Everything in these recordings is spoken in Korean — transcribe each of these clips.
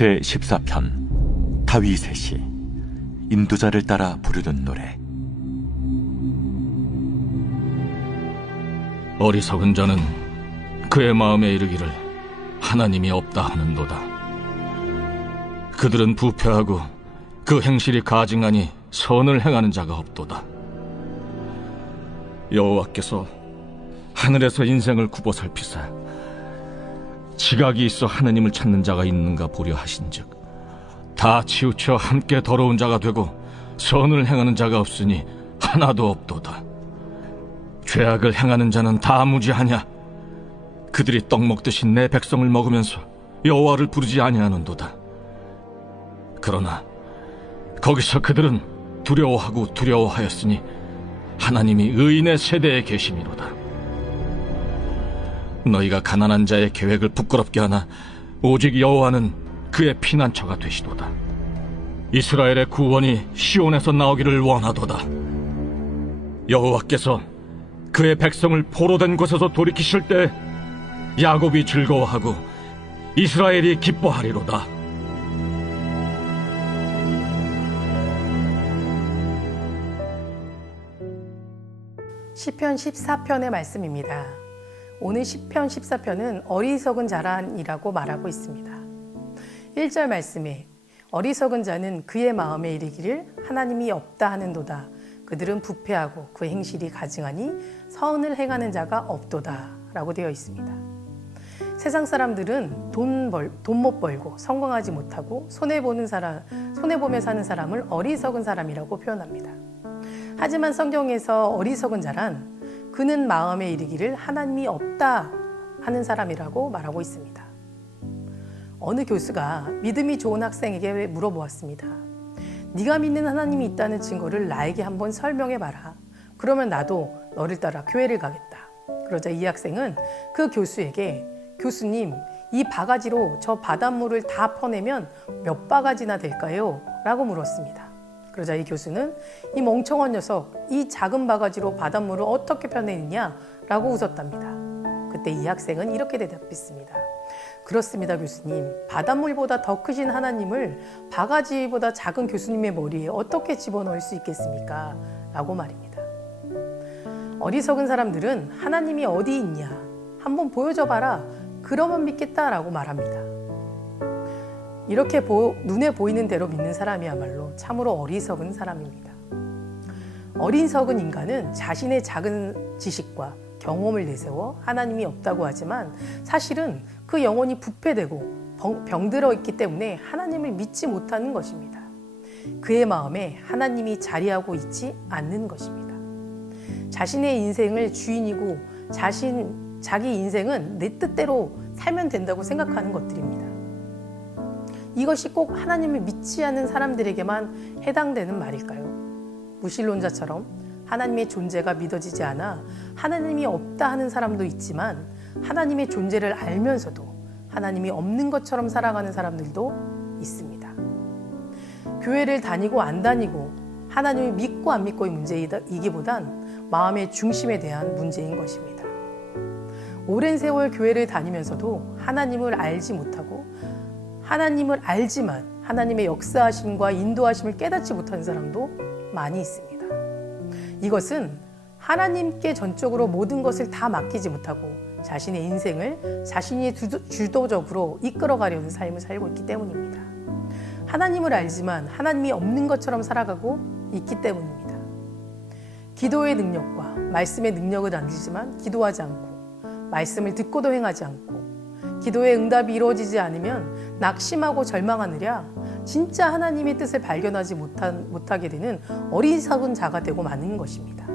제14편 다윗의 시. 인도자를 따라 부르는 노래. 어리석은 자는 그의 마음에 이르기를 하나님이 없다 하는도다. 그들은 부패하고 그 행실이 가증하니 선을 행하는 자가 없도다. 여호와께서 하늘에서 인생을 굽어 살피사 지각이 있어 하나님을 찾는 자가 있는가 보려 하신즉 다 치우쳐 함께 더러운 자가 되고 선을 행하는 자가 없으니 하나도 없도다. 죄악을 행하는 자는 다 무지하냐? 그들이 떡 먹듯이 내 백성을 먹으면서 여호와를 부르지 아니하는도다. 그러나 거기서 그들은 두려워하고 두려워하였으니 하나님이 의인의 세대에 계심이로다. 너희가 가난한 자의 계획을 부끄럽게 하나 오직 여호와는 그의 피난처가 되시도다. 이스라엘의 구원이 시온에서 나오기를 원하도다. 여호와께서 그의 백성을 포로된 곳에서 돌이키실 때 야곱이 즐거워하고 이스라엘이 기뻐하리로다. 시편 14편의 말씀입니다. 오늘 시편 14편은 어리석은 자란이라고 말하고 있습니다. 1절 말씀에 어리석은 자는 그의 마음에 이르기를 하나님이 없다 하는도다. 그들은 부패하고 그 행실이 가증하니 선을 행하는 자가 없도다 라고 되어 있습니다. 세상 사람들은 돈 못 벌고 성공하지 못하고 손해보며 사는 사람을 어리석은 사람이라고 표현합니다. 하지만 성경에서 어리석은 자란 그는 마음에 이르기를 하나님이 없다 하는 사람이라고 말하고 있습니다. 어느 교수가 믿음이 좋은 학생에게 물어보았습니다. 네가 믿는 하나님이 있다는 증거를 나에게 한번 설명해봐라. 그러면 나도 너를 따라 교회를 가겠다. 그러자 이 학생은 그 교수에게 교수님, 이 바가지로 저 바닷물을 다 퍼내면 몇 바가지나 될까요? 라고 물었습니다. 그러자 이 교수는 이 멍청한 녀석, 이 작은 바가지로 바닷물을 어떻게 퍼내느냐? 라고 웃었답니다. 그때 이 학생은 이렇게 대답했습니다. 그렇습니다, 교수님. 바닷물보다 더 크신 하나님을 바가지보다 작은 교수님의 머리에 어떻게 집어넣을 수 있겠습니까? 라고 말입니다. 어리석은 사람들은 하나님이 어디 있냐? 한번 보여줘봐라. 그러면 믿겠다라고 말합니다. 이렇게 눈에 보이는 대로 믿는 사람이야말로 참으로 어리석은 사람입니다. 어리석은 인간은 자신의 작은 지식과 경험을 내세워 하나님이 없다고 하지만 사실은 그 영혼이 부패되고 병들어 있기 때문에 하나님을 믿지 못하는 것입니다. 그의 마음에 하나님이 자리하고 있지 않는 것입니다. 자신의 인생을 주인이고 자기 인생은 내 뜻대로 살면 된다고 생각하는 것들입니다. 이것이 꼭 하나님을 믿지 않는 사람들에게만 해당되는 말일까요? 무신론자처럼 하나님의 존재가 믿어지지 않아 하나님이 없다 하는 사람도 있지만 하나님의 존재를 알면서도 하나님이 없는 것처럼 살아가는 사람들도 있습니다. 교회를 다니고 안 다니고 하나님을 믿고 안 믿고의 문제이기보단 마음의 중심에 대한 문제인 것입니다. 오랜 세월 교회를 다니면서도 하나님을 알지 못하고 하나님을 알지만 하나님의 역사하심과 인도하심을 깨닫지 못하는 사람도 많이 있습니다. 이것은 하나님께 전적으로 모든 것을 다 맡기지 못하고 자신의 인생을 자신이 주도적으로 이끌어가려는 삶을 살고 있기 때문입니다. 하나님을 알지만 하나님이 없는 것처럼 살아가고 있기 때문입니다. 기도의 능력과 말씀의 능력을 알지만 기도하지 않고 말씀을 듣고도 행하지 않고 기도의 응답이 이루어지지 않으면 낙심하고 절망하느라 진짜 하나님의 뜻을 발견하지 못하게 되는 어리석은 자가 되고 마는 것입니다.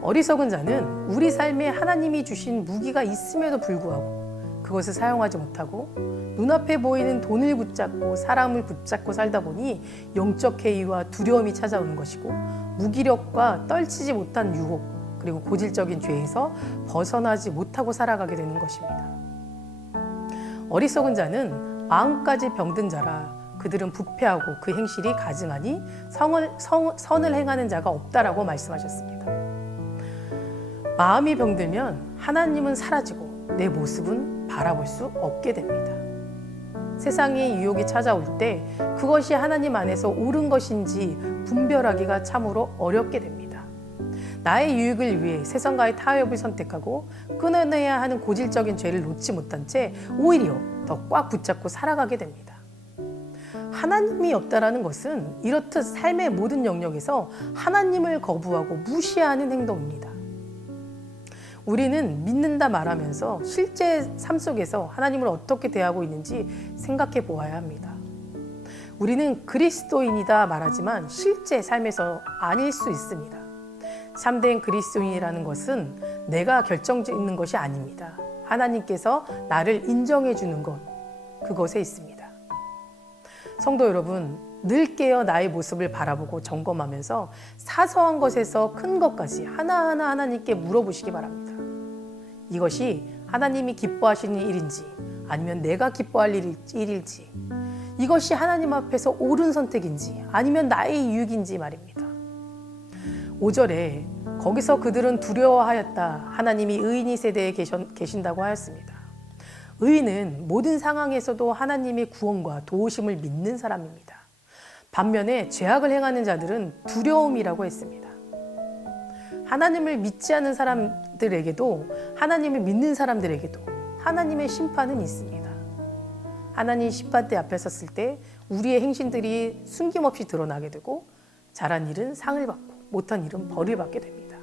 어리석은 자는 우리 삶에 하나님이 주신 무기가 있음에도 불구하고 그것을 사용하지 못하고 눈앞에 보이는 돈을 붙잡고 사람을 붙잡고 살다 보니 영적 해이와 두려움이 찾아오는 것이고 무기력과 떨치지 못한 유혹 그리고 고질적인 죄에서 벗어나지 못하고 살아가게 되는 것입니다. 어리석은 자는 마음까지 병든 자라 그들은 부패하고 그 행실이 가증하니 선을 행하는 자가 없다라고 말씀하셨습니다. 마음이 병들면 하나님은 사라지고 내 모습은 바라볼 수 없게 됩니다. 세상의 유혹이 찾아올 때 그것이 하나님 안에서 옳은 것인지 분별하기가 참으로 어렵게 됩니다. 나의 유익을 위해 세상과의 타협을 선택하고 끊어내야 하는 고질적인 죄를 놓지 못한 채 오히려 더 꽉 붙잡고 살아가게 됩니다. 하나님이 없다라는 것은 이렇듯 삶의 모든 영역에서 하나님을 거부하고 무시하는 행동입니다. 우리는 믿는다 말하면서 실제 삶 속에서 하나님을 어떻게 대하고 있는지 생각해 보아야 합니다. 우리는 그리스도인이다 말하지만 실제 삶에서 아닐 수 있습니다. 참된 그리스도인이라는 것은 내가 결정짓는 것이 아닙니다. 하나님께서 나를 인정해 주는 것, 그것에 있습니다. 성도 여러분, 늘 깨어 나의 모습을 바라보고 점검하면서 사소한 것에서 큰 것까지 하나하나 하나님께 물어보시기 바랍니다. 이것이 하나님이 기뻐하시는 일인지 아니면 내가 기뻐할 일일지, 이것이 하나님 앞에서 옳은 선택인지 아니면 나의 이익인지 말입니다. 5절에 거기서 그들은 두려워하였다. 하나님이 의인이 세대에 계신다고 하였습니다. 의인은 모든 상황에서도 하나님의 구원과 도우심을 믿는 사람입니다. 반면에 죄악을 행하는 자들은 두려움이라고 했습니다. 하나님을 믿지 않는 사람들에게도 하나님을 믿는 사람들에게도 하나님의 심판은 있습니다. 하나님 심판대 앞에 섰을 때 우리의 행실들이 숨김없이 드러나게 되고 잘한 일은 상을 받고 못한 일은 벌을 받게 됩니다.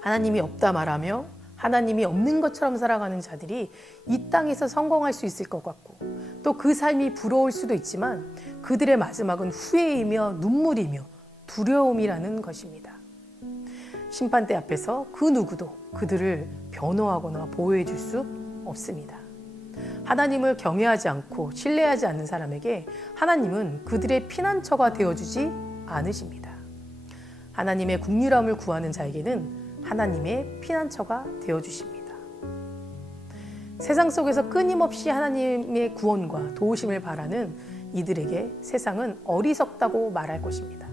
하나님이 없다 말하며 하나님이 없는 것처럼 살아가는 자들이 이 땅에서 성공할 수 있을 것 같고 또 그 삶이 부러울 수도 있지만 그들의 마지막은 후회이며 눈물이며 두려움이라는 것입니다. 심판대 앞에서 그 누구도 그들을 변호하거나 보호해 줄 수 없습니다. 하나님을 경외하지 않고 신뢰하지 않는 사람에게 하나님은 그들의 피난처가 되어주지 않으십니다. 하나님의 국률함을 구하는 자에게는 하나님의 피난처가 되어주십니다. 세상 속에서 끊임없이 하나님의 구원과 도우심을 바라는 이들에게 세상은 어리석다고 말할 것입니다.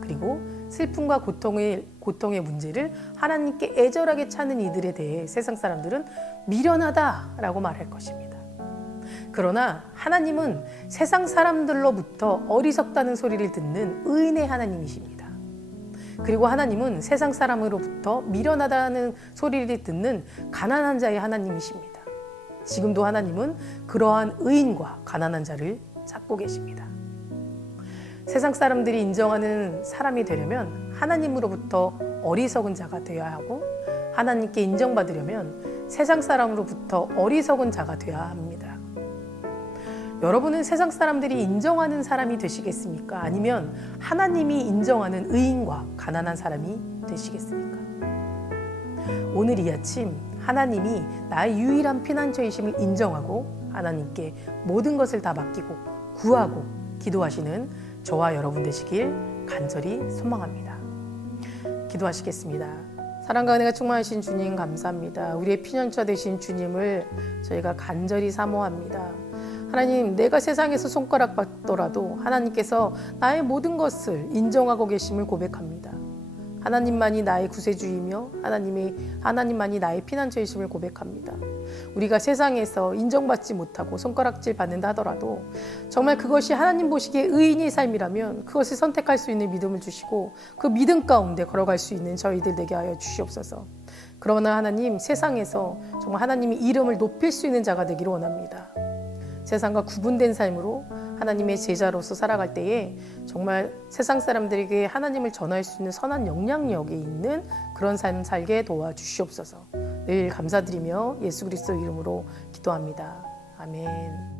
그리고 슬픔과 고통의 문제를 하나님께 애절하게 찾는 이들에 대해 세상 사람들은 미련하다라고 말할 것입니다. 그러나 하나님은 세상 사람들로부터 어리석다는 소리를 듣는 의인의 하나님이십니다. 그리고 하나님은 세상 사람으로부터 미련하다는 소리를 듣는 가난한 자의 하나님이십니다. 지금도 하나님은 그러한 의인과 가난한 자를 찾고 계십니다. 세상 사람들이 인정하는 사람이 되려면 하나님으로부터 어리석은 자가 되어야 하고 하나님께 인정받으려면 세상 사람으로부터 어리석은 자가 되어야 합니다. 여러분은 세상 사람들이 인정하는 사람이 되시겠습니까? 아니면 하나님이 인정하는 의인과 가난한 사람이 되시겠습니까? 오늘 이 아침 하나님이 나의 유일한 피난처이심을 인정하고 하나님께 모든 것을 다 맡기고 구하고 기도하시는 저와 여러분 되시길 간절히 소망합니다. 기도하시겠습니다. 사랑과 은혜가 충만하신 주님 감사합니다. 우리의 피난처 되신 주님을 저희가 간절히 사모합니다. 하나님, 내가 세상에서 손가락 받더라도 하나님께서 나의 모든 것을 인정하고 계심을 고백합니다. 하나님만이 나의 구세주이며 하나님만이 나의 피난처이심을 고백합니다. 우리가 세상에서 인정받지 못하고 손가락질 받는다 하더라도 정말 그것이 하나님 보시기에 의인의 삶이라면 그것을 선택할 수 있는 믿음을 주시고 그 믿음 가운데 걸어갈 수 있는 저희들 되게 하여 주시옵소서. 그러나 하나님, 세상에서 정말 하나님의 이름을 높일 수 있는 자가 되기를 원합니다. 세상과 구분된 삶으로 하나님의 제자로서 살아갈 때에 정말 세상 사람들에게 하나님을 전할 수 있는 선한 영향력이 있는 그런 삶 살게 도와주시옵소서. 늘 감사드리며 예수 그리스도 이름으로 기도합니다. 아멘.